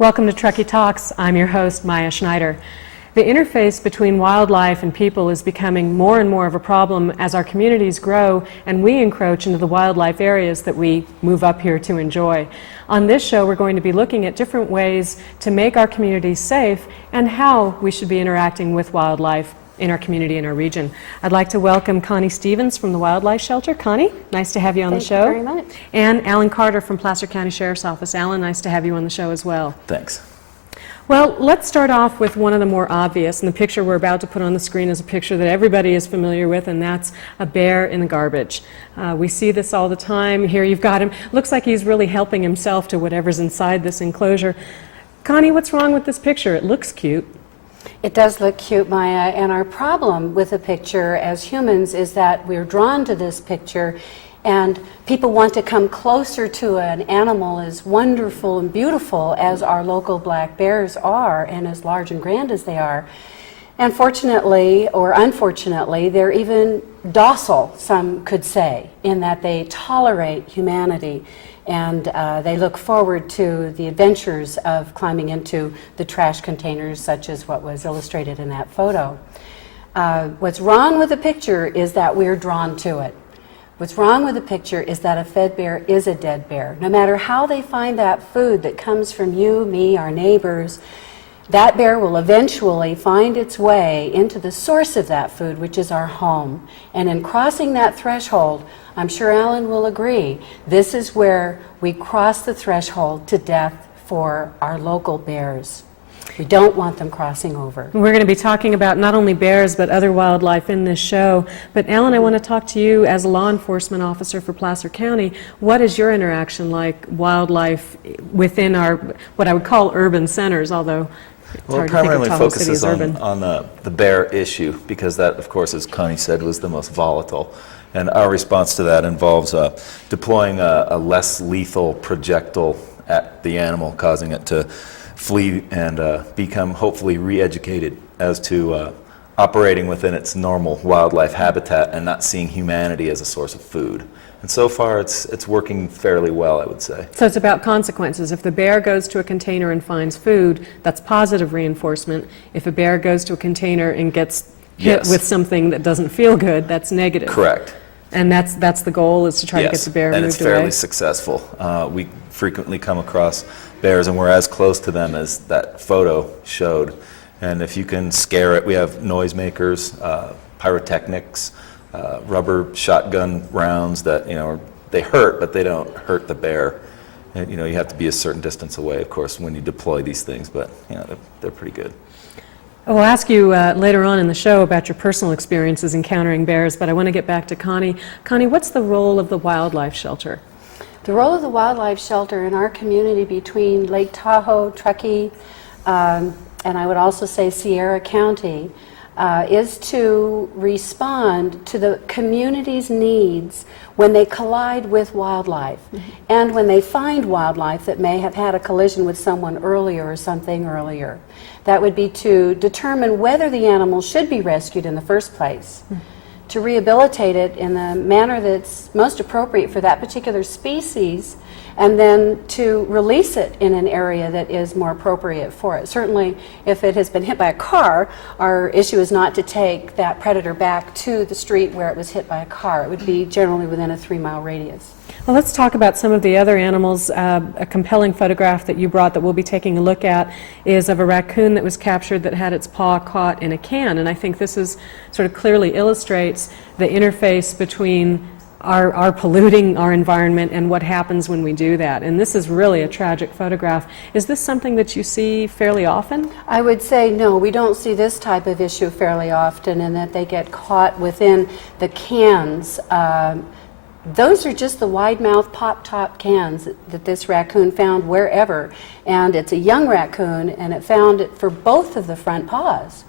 Welcome to Truckee Talks. I'm your host, Maya Schneider. The interface between wildlife and people is becoming more and more of a problem as our communities grow and we encroach into the wildlife areas that we move up here to enjoy. On this show, we're going to be looking at different ways to make our communities safe and how we should be interacting with wildlife in our community and our region. I'd like to welcome Connie Stevens from the Wildlife Shelter. Connie, nice to have you on the show. Thank you very much. And Allan Carter from Placer County Sheriff's Office. Allan, nice to have you on the show as well. Thanks. Well, let's start off with one of the more obvious, and the picture we're about to put on the screen is a picture that everybody is familiar with, and that's a bear in the garbage. We see this all the time. Here you've got him. Looks like he's really helping himself to whatever's inside this enclosure. Connie, what's wrong with this picture? It looks cute. It does look cute, Maya, and our problem with the picture as humans is that we're drawn to this picture and people want to come closer to an animal as wonderful and beautiful as our local black bears are and as large and grand as they are. And fortunately, or unfortunately, they're even docile, some could say, in that they tolerate humanity and they look forward to the adventures of climbing into the trash containers, such as what was illustrated in that photo. What's wrong with the picture is that we're drawn to it. What's wrong with the picture is that a fed bear is a dead bear. No matter how they find that food that comes from you, me, our neighbors, that bear will eventually find its way into the source of that food, which is our home. And in crossing that threshold, I'm sure Allan will agree, this is where we cross the threshold to death for our local bears. We don't want them crossing over. We're going to be talking about not only bears but other wildlife in this show. But Allan, I want to talk to you as a law enforcement officer for Placer County. What is your interaction like wildlife within our, what I would call urban centers, although it's Well, hard it to think of primarily Tahoe City as focuses urban. on the bear issue because that, of course, as Connie said, was the most volatile. And our response to that involves deploying a less lethal projectile at the animal, causing it to flee and become hopefully re-educated as to operating within its normal wildlife habitat and not seeing humanity as a source of food. And so far it's working fairly well, I would say. So it's about consequences. If the bear goes to a container and finds food, that's positive reinforcement. If a bear goes to a container and gets hit Yes. with something that doesn't feel good, that's negative. Correct. And that's the goal, is to try to get the bear and moved it's fairly away. successful. We frequently come across bears, and we're as close to them as that photo showed. And if you can scare it, we have noisemakers, pyrotechnics, rubber shotgun rounds that they hurt, but they don't hurt the bear. And, you have to be a certain distance away, of course, when you deploy these things, but they're pretty good. We'll ask you later on in the show about your personal experiences encountering bears, but I want to get back to Connie. Connie, what's the role of the wildlife shelter? The role of the wildlife shelter in our community between Lake Tahoe, Truckee, and I would also say Sierra County, is to respond to the community's needs when they collide with wildlife and when they find wildlife that may have had a collision with someone earlier or something earlier. That would be to determine whether the animal should be rescued in the first place, to rehabilitate it in the manner that's most appropriate for that particular species, and then to release it in an area that is more appropriate for it. Certainly, if it has been hit by a car, our issue is not to take that predator back to the street where it was hit by a car. It would be generally within a 3-mile radius. Well, let's talk about some of the other animals. A compelling photograph that you brought that we'll be taking a look at is of a raccoon that was captured that had its paw caught in a can, and I think this is sort of clearly illustrates the interface between our polluting our environment and what happens when we do that. And this is really a tragic photograph. Is this something that you see fairly often? I would say no, we don't see this type of issue fairly often, in that they get caught within the cans. Those are just the wide-mouth pop-top cans that this raccoon found wherever. And it's a young raccoon, and it found it for both of the front paws,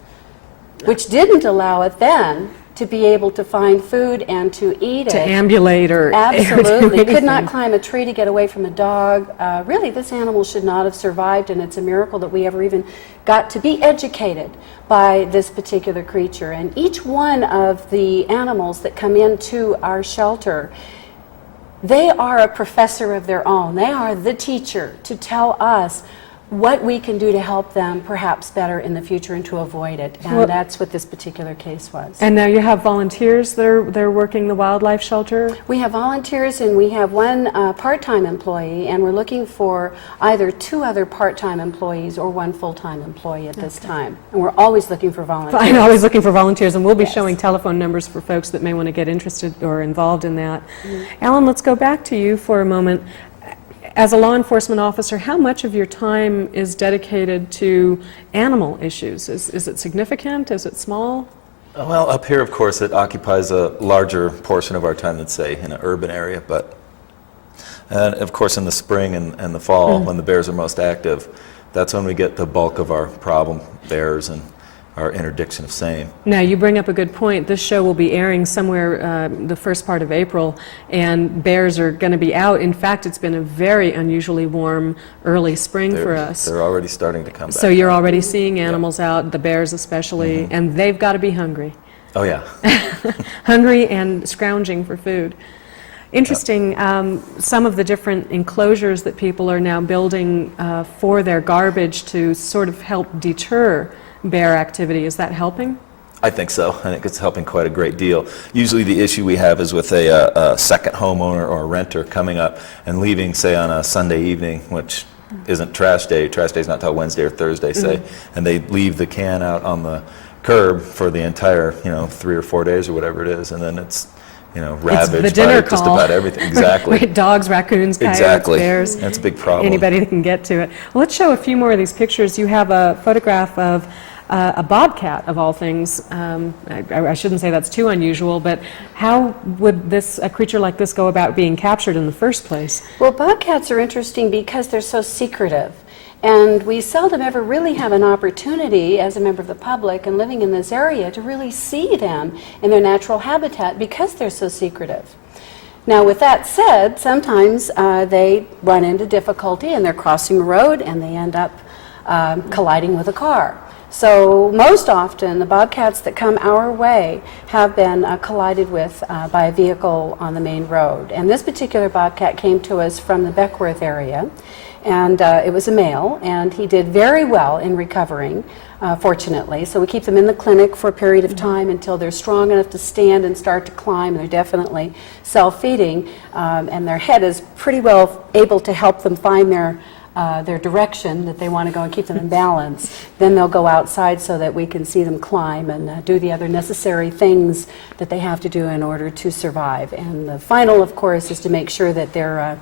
which didn't allow it then to be able to find food and to eat it. To ambulate or Absolutely. or do Could not anything. climb a tree to get away from a dog. Really, this animal should not have survived, and it's a miracle that we ever even got to be educated by this particular creature. And each one of the animals that come into our shelter, they are a professor of their own. They are the teacher to tell us what we can do to help them perhaps better in the future and to avoid it. And Well- that's what this particular case was. And now you have volunteers that are working the wildlife shelter? We have volunteers, and we have one part-time employee, and we're looking for either 2 other part-time employees or 1 full-time employee at this time. And we're always looking for volunteers. I'm always looking for volunteers, and we'll be Yes. showing telephone numbers for folks that may want to get interested or involved in that. Allan, let's go back to you for a moment. As a law enforcement officer, how much of your time is dedicated to animal issues? Is it significant? Is it small? Well, up here, of course, it occupies a larger portion of our time than, say, in an urban area. But, and of course, in the spring and the fall, when the bears are most active, that's when we get the bulk of our problem bears and our interdiction of same. Now, you bring up a good point. This show will be airing somewhere the first part of April, and bears are going to be out. In fact, it's been a very unusually warm early spring for us. They're already starting to come back. So you're already seeing animals out, the bears especially, and they've got to be hungry. Oh, yeah. Hungry and scrounging for food. Interesting, some of the different enclosures that people are now building for their garbage to sort of help deter bear activity. Is that helping? I think so. I think it's helping quite a great deal. Usually the issue we have is with a second homeowner or a renter coming up and leaving, say, on a Sunday evening, which isn't trash day. Trash day's not till Wednesday or Thursday, say, and they leave the can out on the curb for the entire, 3 or 4 days or whatever it is, and then it's, ravaged It's the dinner by just call. about everything. Exactly. Right, dogs, raccoons, coyotes, Exactly. bears. That's a big problem. Anybody that can get to it. Well, let's show a few more of these pictures. You have a photograph of a bobcat, of all things. I shouldn't say that's too unusual, but how would a creature like this go about being captured in the first place? Well, bobcats are interesting because they're so secretive. And we seldom ever really have an opportunity as a member of the public and living in this area to really see them in their natural habitat because they're so secretive. Now, with that said, sometimes they run into difficulty and they're crossing a road and they end up colliding with a car. So most often, the bobcats that come our way have been collided with by a vehicle on the main road. And this particular bobcat came to us from the Beckworth area, and it was a male, and he did very well in recovering, fortunately. So we keep them in the clinic for a period of time until they're strong enough to stand and start to climb. They're definitely self-feeding, and their head is pretty well able to help them find their direction that they want to go and keep them in balance. Then they'll go outside so that we can see them climb and do the other necessary things that they have to do in order to survive. And the final, of course, is to make sure that their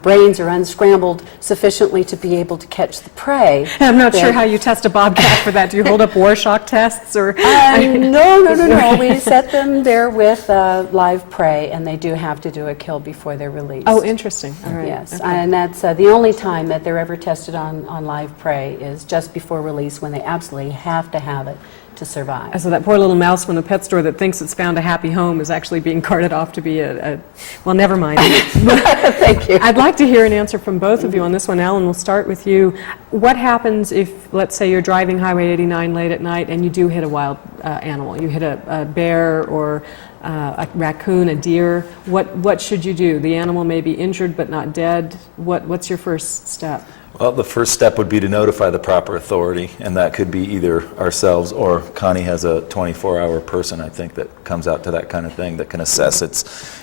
brains are unscrambled sufficiently to be able to catch the prey. I'm not sure how you test a bobcat for that. Do you hold up Rorschach tests or? No. We set them there with live prey, and they do have to do a kill before they're released. Oh, interesting. All right. Yes, Okay. and that's the only time that they're ever tested on live prey is just before release, when they absolutely have to have it to survive. So that poor little mouse from the pet store that thinks it's found a happy home is actually being carted off to be well, never mind. Thank you. I'd like to hear an answer from both of you on this one. Allan, we'll start with you. What happens if, let's say, you're driving Highway 89 late at night and you do hit a wild animal? You hit a bear or a raccoon, a deer. What should you do? The animal may be injured but not dead. What's your first step? Well, the first step would be to notify the proper authority, and that could be either ourselves or Connie has a 24-hour person, I think, that comes out to that kind of thing that can assess its,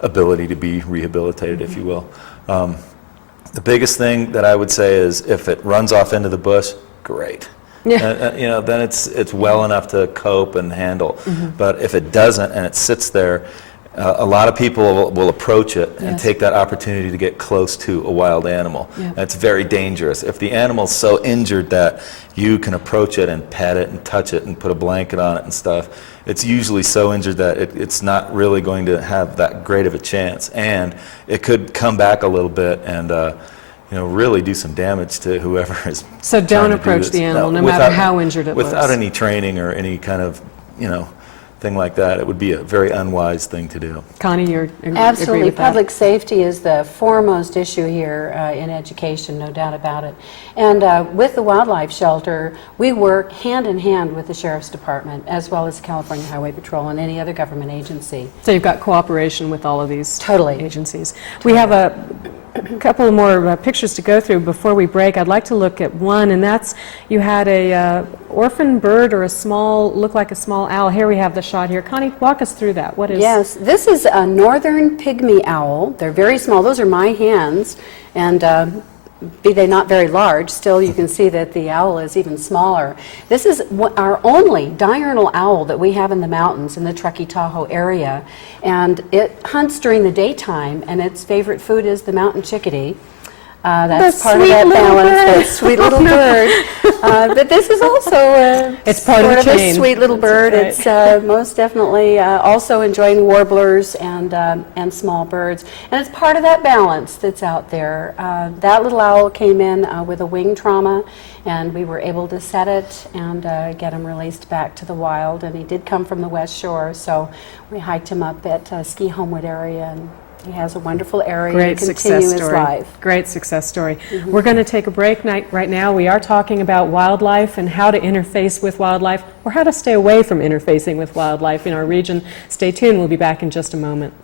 ability to be rehabilitated, if you will. The biggest thing that I would say is if it runs off into the bush, great. Yeah. Then it's well enough to cope and handle. But if it doesn't and it sits there, a lot of people will approach it and take that opportunity to get close to a wild animal. Yeah. That's very dangerous. If the animal's so injured that you can approach it and pet it and touch it and put a blanket on it and stuff, it's usually so injured that it's not really going to have that great of a chance. And it could come back a little bit and really do some damage to whoever is So don't trying to do approach this. the animal, no without- matter how injured it without looks. any training or any kind of, thing like that, it would be a very unwise thing to do. Connie, you agree Absolutely. with that? Public safety is the foremost issue here in education, no doubt about it. And with the wildlife shelter, we work hand in hand with the Sheriff's Department, as well as the California Highway Patrol and any other government agency. So you've got cooperation with all of these Totally. agencies. We have a couple more pictures to go through before we break. I'd like to look at one, and that's you had a orphan bird or a small, look like a small owl. Here we have the shot here. Connie, walk us through that. What is? Yes, this is a northern pygmy owl. They're very small. Those are my hands, and be they not very large, still you can see that the owl is even smaller. This is our only diurnal owl that we have in the mountains in the Truckee Tahoe area, and it hunts during the daytime, and its favorite food is the mountain chickadee. That's part of that balance, that sweet little bird. But this is also It's part sort of the a chain. sweet little bird. Right. It's most definitely also enjoying warblers and small birds. And it's part of that balance that's out there. That little owl came in with a wing trauma, and we were able to set it and get him released back to the wild. And he did come from the West Shore, so we hiked him up at Ski Homewood area, and he has a wonderful area Great to success continue his story. life. Great success story. We're going to take a break right now. We are talking about wildlife and how to interface with wildlife, or how to stay away from interfacing with wildlife in our region. Stay tuned. We'll be back in just a moment.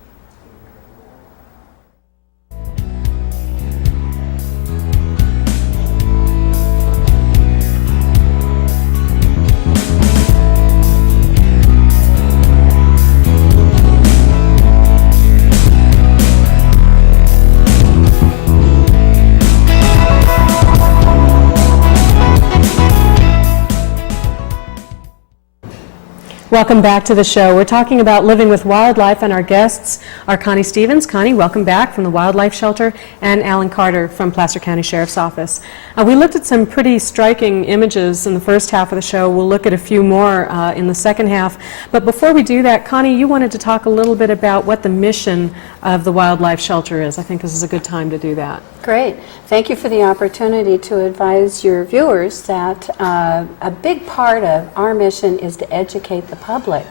Welcome back to the show. We're talking about living with wildlife, and our guests are Connie Stevens. Connie, welcome back from the Wildlife Shelter, and Allan Carter from Placer County Sheriff's Office. We looked at some pretty striking images in the first half of the show. We'll look at a few more in the second half. But before we do that, Connie, you wanted to talk a little bit about what the mission of the Wildlife Shelter is. I think this is a good time to do that. Great. Thank you for the opportunity to advise your viewers that a big part of our mission is to educate the public.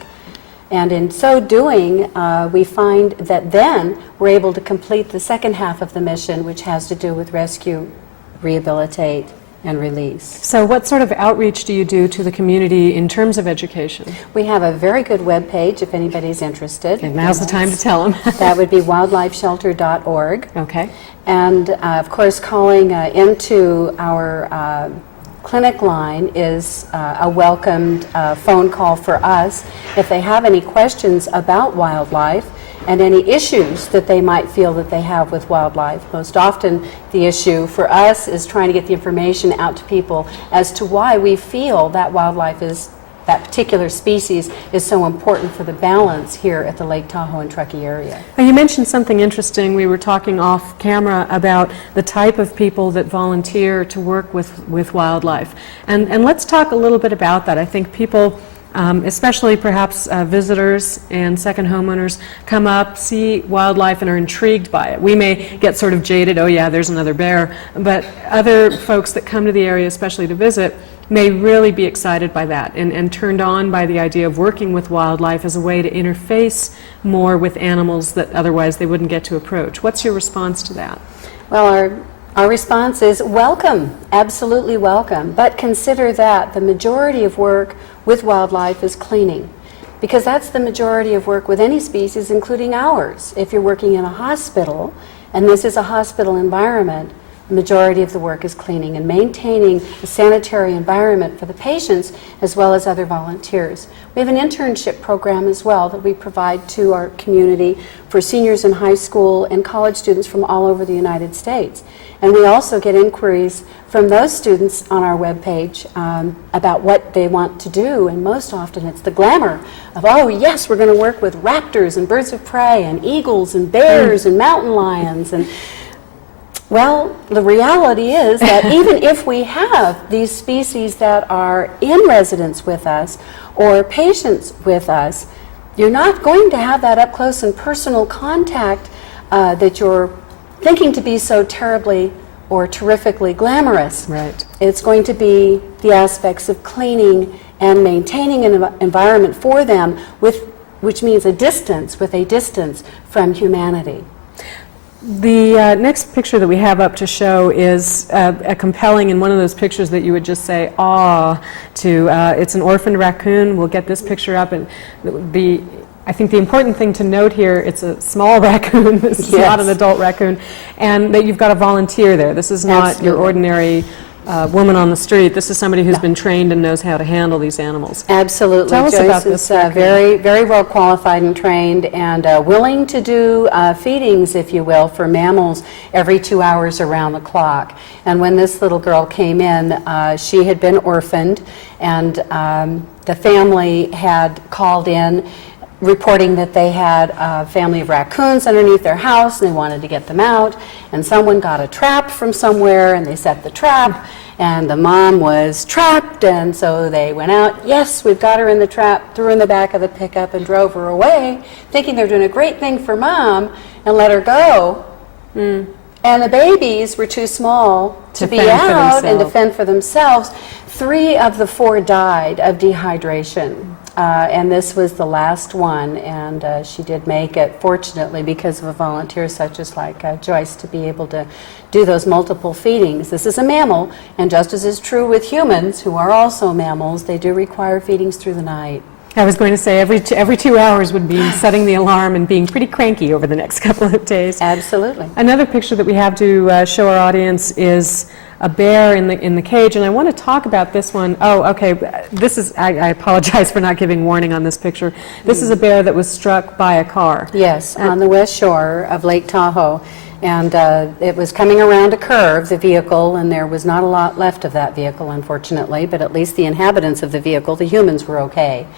And in so doing, we find that then we're able to complete the second half of the mission, which has to do with rescue, rehabilitate, and release. So what sort of outreach do you do to the community in terms of education? We have a very good web page if anybody's interested. And now's the time to tell them. That would be wildlifeshelter.org. Okay. And of course, calling into our clinic line is a welcomed phone call for us if they have any questions about wildlife and any issues that they might feel that they have with wildlife. Most often the issue for us is trying to get the information out to people as to why we feel that wildlife is, that particular species is so important for the balance here at the Lake Tahoe and Truckee area. Now, you mentioned something interesting. We were talking off camera about the type of people that volunteer to work with wildlife. And let's talk a little bit about that. I think people, especially perhaps visitors and second homeowners, come up, see wildlife, and are intrigued by it. We may get sort of jaded, oh yeah, there's another bear, but other folks that come to the area, especially to visit, may really be excited by that and turned on by the idea of working with wildlife as a way to interface more with animals that otherwise they wouldn't get to approach. What's your response to that? Well, our response is welcome, absolutely welcome, but consider that the majority of work with wildlife is cleaning, because that's the majority of work with any species, including ours. If you're working in a hospital, and this is a hospital environment, the majority of the work is cleaning and maintaining a sanitary environment for the patients as well as other volunteers. We have an internship program as well that we provide to our community for seniors in high school and college students from all over the United States. And we also get inquiries from those students on our webpage about what they want to do, and most often it's the glamour of, oh yes, we're going to work with raptors and birds of prey and eagles and bears and mountain lions. And well, the reality is that even if we have these species that are in residence with us or patients with us, you're not going to have that up close and personal contact that you're thinking to be so terribly or terrifically glamorous. Right. It's going to be the aspects of cleaning and maintaining an environment for them which means a distance from humanity. The next picture that we have up to show is a compelling, and one of those pictures that you would just say, "Ah," to. It's an orphaned raccoon. We'll get this picture up, and I think the important thing to note here, it's a small raccoon. This is not an adult raccoon, and that you've got a volunteer there. This is not your ordinary woman on the street. This is somebody who's been trained and knows how to handle these animals. Absolutely. Tell us Joyce about is this. very, very well qualified and trained and willing to do feedings, if you will, for mammals every 2 hours around the clock. And when this little girl came in, she had been orphaned, and the family had called in reporting that they had a family of raccoons underneath their house and they wanted to get them out, and someone got a trap from somewhere and they set the trap, and the mom was trapped, and so they went out, yes, we've got her in the trap, threw her in the back of the pickup and drove her away, thinking they're doing a great thing for mom, and let her go. And the babies were too small to be out and to fend for themselves. 3 of the 4 died of dehydration. And this was the last one, and she did make it, fortunately, because of a volunteer such as Joyce, to be able to do those multiple feedings. This is a mammal, and just as is true with humans, who are also mammals, they do require feedings through the night. I was going to say every 2 hours would be setting the alarm and being pretty cranky over the next couple of days. Absolutely. Another picture that we have to show our audience is a bear in the cage, and I want to talk about this one. Oh, okay. This is. I apologize for not giving warning on this picture. This is a bear that was struck by a car. Yes, on the west shore of Lake Tahoe, and it was coming around a curve, the vehicle, and there was not a lot left of that vehicle, unfortunately. But at least the inhabitants of the vehicle, the humans, were okay.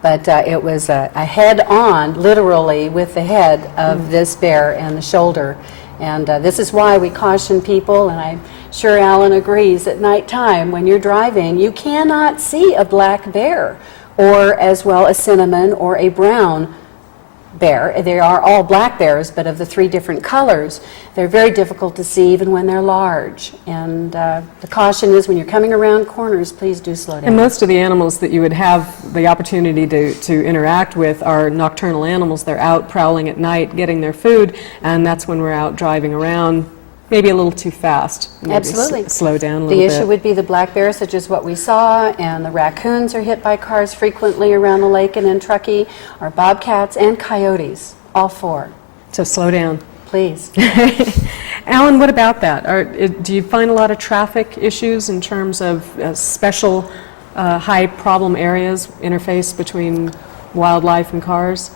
But it was a head-on, literally, with the head of this bear and the shoulder. And this is why we caution people, and I'm sure Allan agrees, at nighttime when you're driving, you cannot see a black bear, or as well a cinnamon or a brown bear. They are all black bears, but of the 3 different colors. They're very difficult to see even when they're large. And the caution is when you're coming around corners, please do slow down. And most of the animals that you would have the opportunity to interact with are nocturnal animals. They're out prowling at night, getting their food, and that's when we're out driving around, maybe a little too fast. Maybe Absolutely. Slow down a little bit. The issue would be the black bears, such as what we saw, and the raccoons are hit by cars frequently around the lake and in Truckee, or bobcats and coyotes, all 4. So slow down. Please. Allan, what about that? Do you find a lot of traffic issues in terms of special high problem areas, interface between wildlife and cars?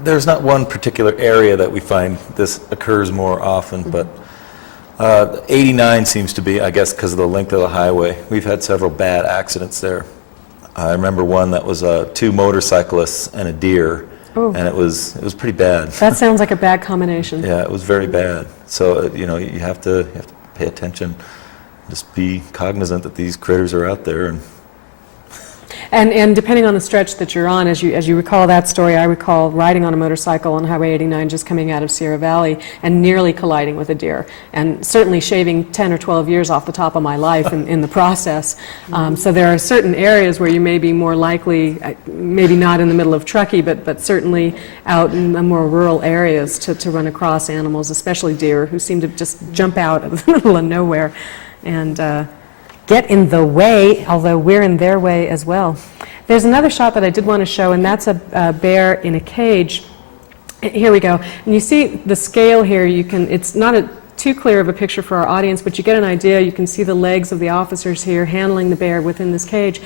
There's not one particular area that we find this occurs more often, but 89 seems to be, I guess, because of the length of the highway. We've had several bad accidents there. I remember one that was 2 motorcyclists and a deer, and it was pretty bad. That sounds like a bad combination. Yeah, it was very bad. So you have to pay attention, just be cognizant that these critters are out there. And depending on the stretch that you're on, as you recall that story, I recall riding on a motorcycle on Highway 89 just coming out of Sierra Valley and nearly colliding with a deer, and certainly shaving 10 or 12 years off the top of my life in the process. So there are certain areas where you may be more likely, maybe not in the middle of Truckee, but certainly out in the more rural areas to run across animals, especially deer, who seem to just jump out of the middle of nowhere and get in the way, although we're in their way as well. There's another shot that I did want to show, and that's a bear in a cage. Here we go. And you see the scale here. It's not too clear of a picture for our audience, but you get an idea. You can see the legs of the officers here handling the bear within this cage.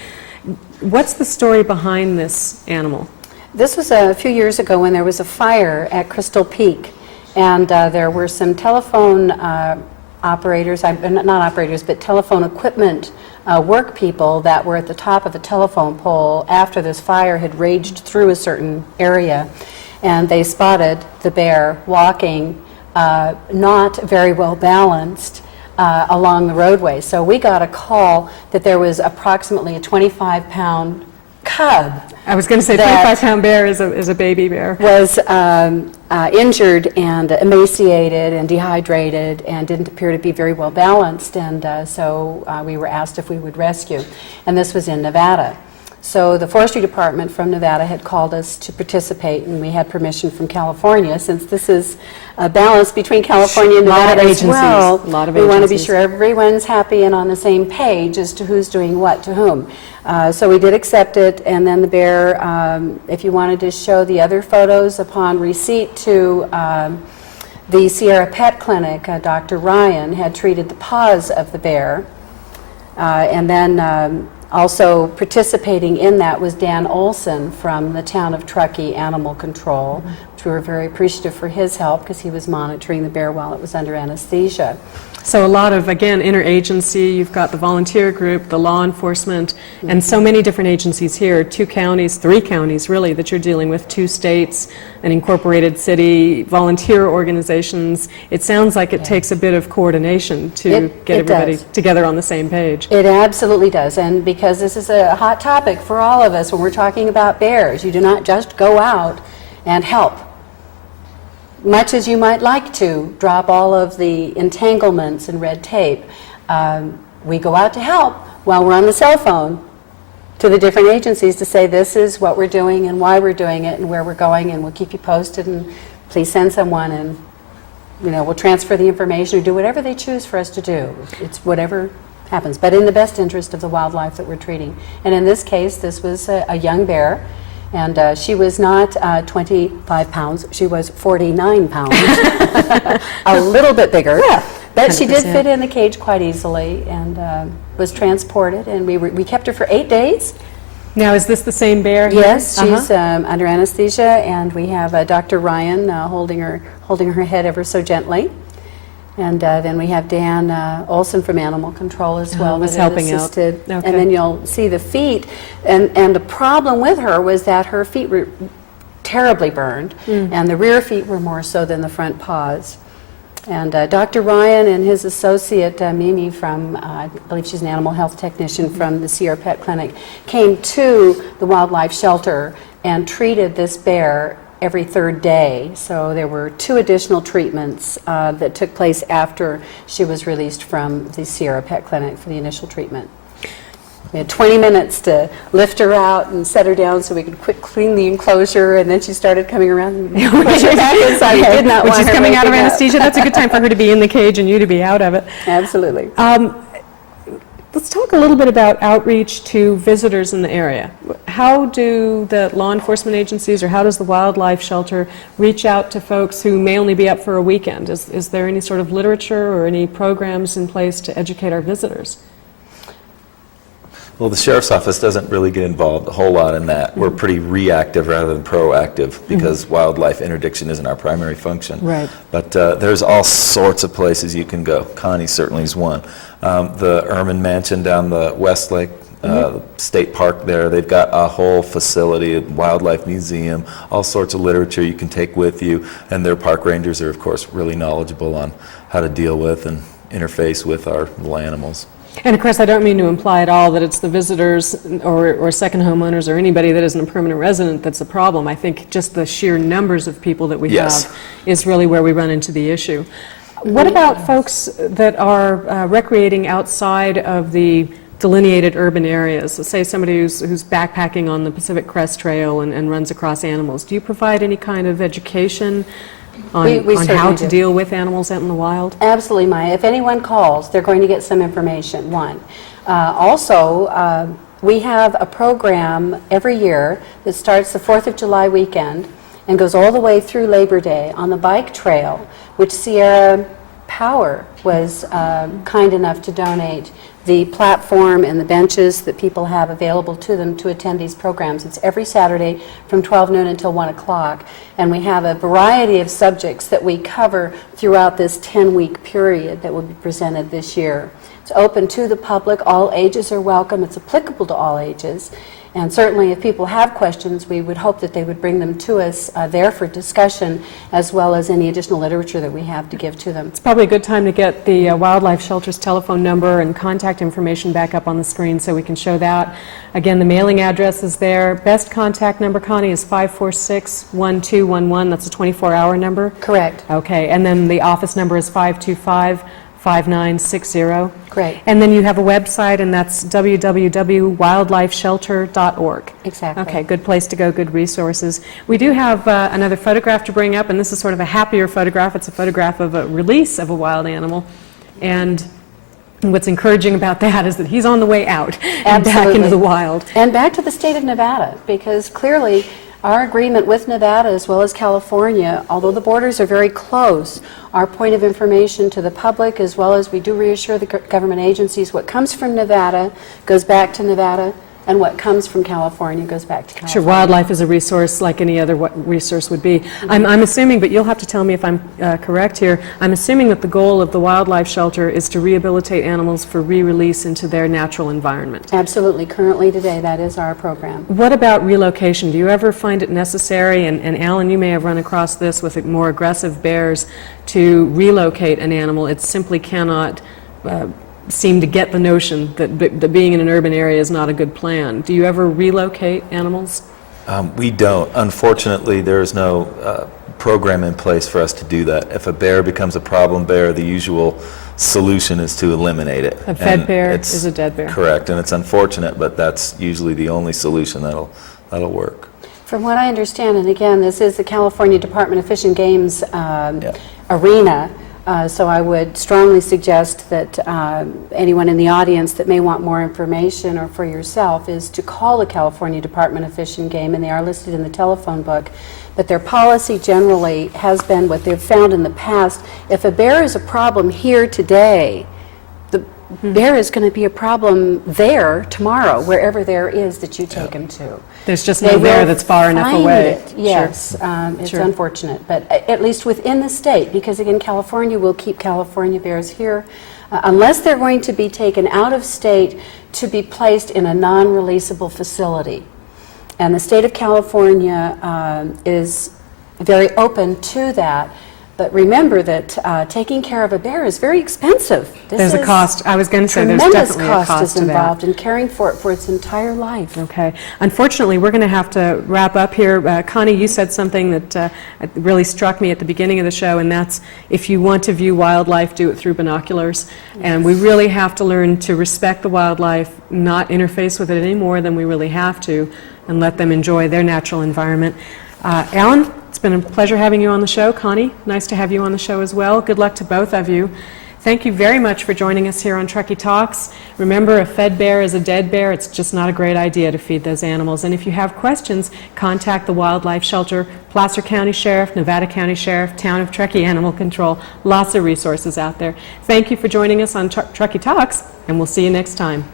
What's the story behind this animal? This was a few years ago when there was a fire at Crystal Peak, and there were some telephone operators, not operators, but telephone equipment work people that were at the top of the telephone pole after this fire had raged through a certain area, and they spotted the bear walking not very well balanced along the roadway. So we got a call that there was approximately a 25-pound cub. I was going to say 25-pound bear is a baby bear. Was injured and emaciated and dehydrated and didn't appear to be very well balanced, and so we were asked if we would rescue. And this was in Nevada. So the Forestry Department from Nevada had called us to participate, and we had permission from California, since this is a balance between California and Nevada as well. A lot of we want to be agencies. sure everyone's happy and on the same page as to who's doing what to whom. So we did accept it, and then the bear, if you wanted to show the other photos upon receipt to the Sierra Pet Clinic, Dr. Ryan had treated the paws of the bear, and then also participating in that was Dan Olson from the town of Truckee Animal Control, which we were very appreciative for his help because he was monitoring the bear while it was under anesthesia. So a lot of, again, interagency, you've got the volunteer group, the law enforcement, and so many different agencies here, 2 counties, 3 counties really, that you're dealing with, 2 states, an incorporated city, volunteer organizations. It sounds like it takes a bit of coordination to get everybody together on the same page. It absolutely does, and because this is a hot topic for all of us when we're talking about bears, you do not just go out and help. Much as you might like to drop all of the entanglements and red tape, we go out to help while we're on the cell phone to the different agencies to say this is what we're doing and why we're doing it and where we're going, and we'll keep you posted, and please send someone, and we'll transfer the information or do whatever they choose for us to do. It's whatever happens, but in the best interest of the wildlife that we're treating. And in this case, this was a young bear. And she was not 25 pounds, she was 49 pounds, a little bit bigger. Yeah, but she did fit in the cage quite easily and was transported, and we kept her for 8 days. Now, is this the same bear here? Yes, she's under anesthesia, and we have Dr. Ryan holding her head ever so gently. And then we have Dan Olson from Animal Control as well. Was helping out. Assisted. Okay. And then you'll see the feet. And the problem with her was that her feet were terribly burned, and the rear feet were more so than the front paws. And Dr. Ryan and his associate, Mimi from, I believe she's an animal health technician from the Sierra Pet Clinic, came to the wildlife shelter and treated this bear every 3rd day. So there were 2 additional treatments that took place after she was released from the Sierra Pet Clinic for the initial treatment. We had 20 minutes to lift her out and set her down so we could quick clean the enclosure, and then she started coming around and push her back inside. We did not When want she's her coming out of waking up. anesthesia, that's a good time for her to be in the cage and you to be out of it. Absolutely. Let's talk a little bit about outreach to visitors in the area. How do the law enforcement agencies, or how does the wildlife shelter reach out to folks who may only be up for a weekend? Is there any sort of literature or any programs in place to educate our visitors? Well, the Sheriff's Office doesn't really get involved a whole lot in that. We're pretty reactive rather than proactive because wildlife interdiction isn't our primary function. Right. But there's all sorts of places you can go. Connie certainly is one. The Erman Mansion down the Westlake State Park there, they've got a whole facility, a wildlife museum, all sorts of literature you can take with you. And their park rangers are, of course, really knowledgeable on how to deal with and interface with our little animals. And of course, I don't mean to imply at all that it's the visitors or second homeowners or anybody that isn't a permanent resident that's the problem. I think just the sheer numbers of people that we have is really where we run into the issue. What about folks that are recreating outside of the delineated urban areas? Let's say somebody who's backpacking on the Pacific Crest Trail and runs across animals. Do you provide any kind of education on how to deal with animals out in the wild? Absolutely, Maya. If anyone calls, they're going to get some information, one. Also, we have a program every year that starts the 4th of July weekend and goes all the way through Labor Day on the bike trail, which Sierra Power was kind enough to donate the platform and the benches that people have available to them to attend these programs. It's every Saturday from 12 noon until 1 o'clock. And we have a variety of subjects that we cover throughout this 10-week period that will be presented this year. It's open to the public. All ages are welcome. It's applicable to all ages. And certainly if people have questions, we would hope that they would bring them to us there for discussion, as well as any additional literature that we have to give to them. It's probably a good time to get the wildlife shelter's telephone number and contact information back up on the screen so we can show that. Again, the mailing address is there. Best contact number, Connie, is 546-1211. That's a 24-hour number? Correct. Okay, and then the office number is 525-5 5960. Great. And then you have a website, and that's www.wildlifeshelter.org. Exactly. Okay, good place to go, good resources. We do have another photograph to bring up, and this is sort of a happier photograph. It's a photograph of a release of a wild animal. And what's encouraging about that is that he's on the way out and back into the wild. And back to the state of Nevada, because clearly our agreement with Nevada as well as California, although the borders are very close, our point of information to the public, as well as we do reassure the government agencies, what comes from Nevada goes back to Nevada, and what comes from California goes back to California. Sure, wildlife is a resource like any other resource would be. I'm assuming, but you'll have to tell me if I'm correct here, I'm assuming that the goal of the wildlife shelter is to rehabilitate animals for re-release into their natural environment. Absolutely. Currently today, that is our program. What about relocation? Do you ever find it necessary, and Allan, you may have run across this with more aggressive bears, to relocate an animal? It simply cannot seem to get the notion that being in an urban area is not a good plan. Do you ever relocate animals? We don't. Unfortunately, there is no program in place for us to do that. If a bear becomes a problem bear, the usual solution is to eliminate it. A fed And bear it's is a dead bear. Correct, and it's unfortunate, but that's usually the only solution that'll work. From what I understand, and again, this is the California Department of Fish and Game's arena, so I would strongly suggest that anyone in the audience that may want more information, or for yourself, is to call the California Department of Fish and Game, and they are listed in the telephone book. But their policy generally has been what they've found in the past. If a bear is a problem here today, the bear is going to be a problem there tomorrow, wherever there is that you take him to. There's just They no bear will that's far enough find away. it, yes. It's Sure. unfortunate, but at least within the state, because again, California will keep California bears here, unless they're going to be taken out of state to be placed in a non-releasable facility. And the state of California is very open to that. But remember that taking care of a bear is very expensive. There's a cost. I was going to say there's definitely a cost is to that. involved in caring for it for its entire life. Okay. Unfortunately, we're going to have to wrap up here. Connie, you said something that really struck me at the beginning of the show, and that's if you want to view wildlife, do it through binoculars. Yes. And we really have to learn to respect the wildlife, not interface with it any more than we really have to, and let them enjoy their natural environment. Allan, it's been a pleasure having you on the show. Connie, nice to have you on the show as well. Good luck to both of you. Thank you very much for joining us here on Truckee Talks. Remember, a fed bear is a dead bear. It's just not a great idea to feed those animals. And if you have questions, contact the Wildlife Shelter, Placer County Sheriff, Nevada County Sheriff, Town of Truckee Animal Control. Lots of resources out there. Thank you for joining us on Truckee Talks, and we'll see you next time.